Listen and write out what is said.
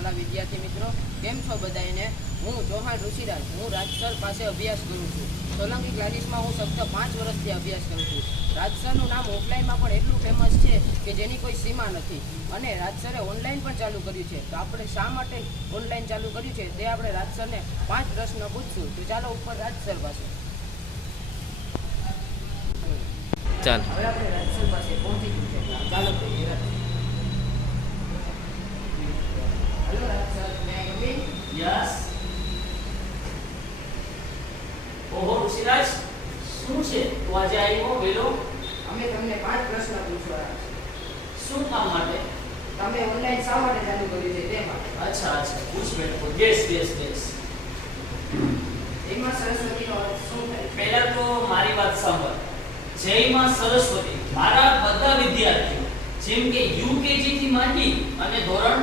વાલા વિદ્યાર્થી મિત્રો, કેમ છો બધાને? હું ચૌહાણ ઋષિરાજ, હું રાજસર પાસે અભ્યાસ કરું છું. સોલંકી ક્લાસીસમાં હું સતત 5 વર્ષથી અભ્યાસ કરું છું. રાજસરનું નામ ઓફલાઈનમાં પણ એટલું ફેમસ છે કે જેની કોઈ સીમા નથી. અને રાજસરે ઓનલાઈન પણ ચાલુ કર્યું છે. તો આપણે શા માટે ઓનલાઈન ચાલુ કર્યું છે તે આપણે રાજસરને 5 પ્રશ્ન પૂછશું. તો ચાલો ઉપર રાજસર પાસે. ચાલ હવે આપણે રાજસર પાસે પહોંચી ગયું છે. ચાલો જઈએ. Hello Raj sir, may I come in? Yes. ઓહો ઋષિરાજ, શું છે તું આજે આવ્યો વેલો? અમે તમને 5 પ્રશ્ન પૂછવાના છે. શું કામ માટે? તમે ઓનલાઈન શા માટે ચાલુ કર્યું છે તે માટે. અચ્છા અચ્છા, પૂછ બેઠો. ગેસ. એમાં સરસ્વતીનો અર્થ શું થાય? પહેલા તો મારી વાત સાંભળ. જય માં સરસ્વતી મારા બધા વિદ્યાર્થીઓ જેમ કે યુકેજી થી માંડી અને ધોરણ